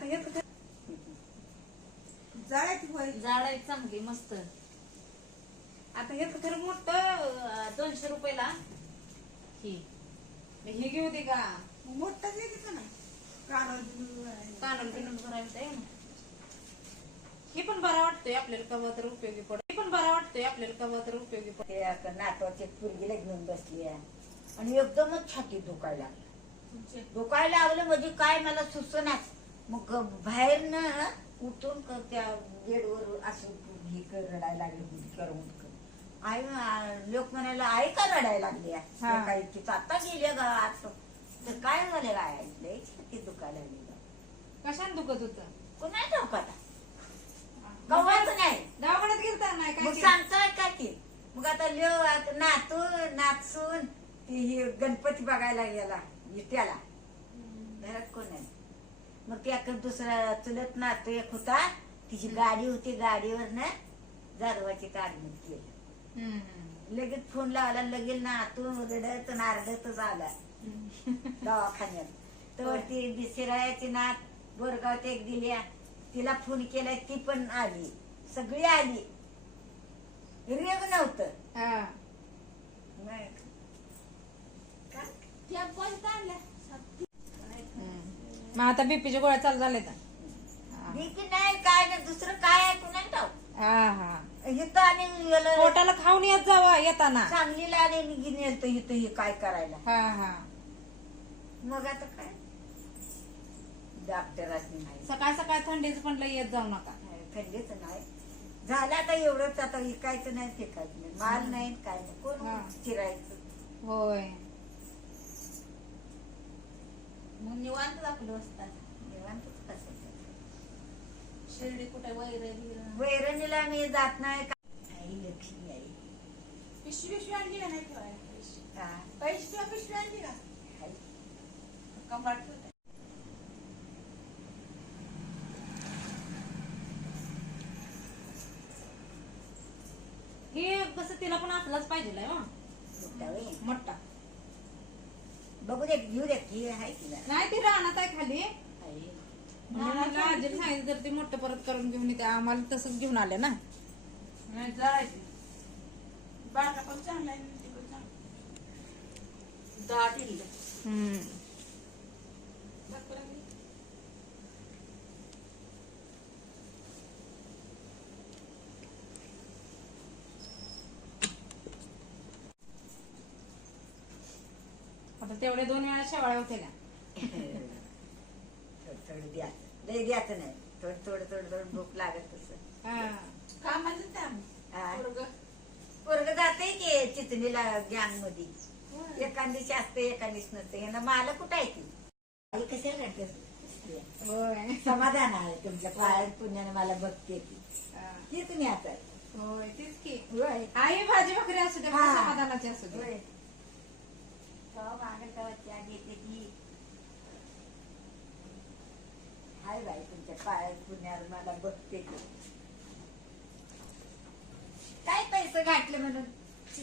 आता हे जाळायची चांगली मस्त. आता हे खरं मोठं 200 रुपयाला ही घेऊ दे का? मोठं घेते का नाही कानाला बिनून भरायचं आहे ना. हे पण बरा वाटतोय आपल्याला कवा तर उपयोगी पड. हे पण बरा वाटतोय आपल्याला कवा तर उपयोगी पड. नातवाची पोरगीला घेऊन बसली आणि एकदमच छाती दुखायला लागलं म्हणजे काय मला सुचनाच. मग बाहेर न उठून त्या बेडवर असं हे रडायला लागले. आई लोक म्हणायला आई का रडायला लागली काही की आता गेल्या गावात तर काय झालं काय लय छाती दुखायला लागली. कशाने दुखत होत? कोणा ठाऊक आता कवाच नाही दवाखान्यात गेलता नाही मग काय सांगताय काय की. मग आता नाचून ती गणपती बघायला गेला त्याला घरात कोण नाही. मग त्या दुसरा चुलत नातू एक होता तिची गाडी होती गाडीवर ना जाधवाची ऍडमिट केलं. लगेच फोन लावला लगेच नातू रडत नारडतच आला दवाखान्यात. तर ती बिसिरायाची नात बोरगावत एक दिल्या तिला फोन केलाय ती पण आली सगळी आली. रेग नव्हतं मग आता बीपीच्या गोळ्या चालू झाल्या तर बीपी नाही काय नाही दुसरं काय आहे कुणा ठाऊक. इथं आणि पोटाला खाऊन येत जावा येताना सांगलीला आले घेऊन येतो इथं हे काय करायला. मग आता काय डॉक्टरांनी नाही सकाळ सकाळ थंडीच पण लय येत जाऊ नका. थंडीच नाही झालं आता एवढंच. आता विकायचं नाही फेकायचं नाही माल नाही काय नाही कोण चिरायचं. होय मग निवांत आपलं असतात. निवांतच कसं शिर्डी कुठे वैरणीला मी जात नाही. आई लक्ष्मी आई पिशवी आणली का नाही ठेवायला पैसे किंवा पिशवी आणली का कपाट हे कसं तिला पण असलाच पाहिजे मोठा. बघू दे घेऊ दे की आहे की नाही ती राहणार आहे खाली. आजीला सांगितलं तर ते मोठं परत करून घेऊन येते. आम्हाला तसंच घेऊन आले ना. नाही जायचं बाळका पण चांगला आहे दाट आता तेवढे 2 वेळा शेवाळ्या होते का? थोडं द्यायचं लय द्यायचं नाही. थोडं भूक लागत तसं पोरग जाते की चिचणीला गॅंग मध्ये एखादीशी असते एखादीच नसते. ह्यांना माल कुठं आहे ती आई कशाला रडते. समाधान आहे तुमच्या पायात पुण्याने मला बघते की तुम्ही आता होय तेच की होय आई भाजी भाकरी असू दे समाधानाची असू दे. हाय बाई तुमच्या पायात पुण्याला मला बघते की काय पैसे घातले म्हणून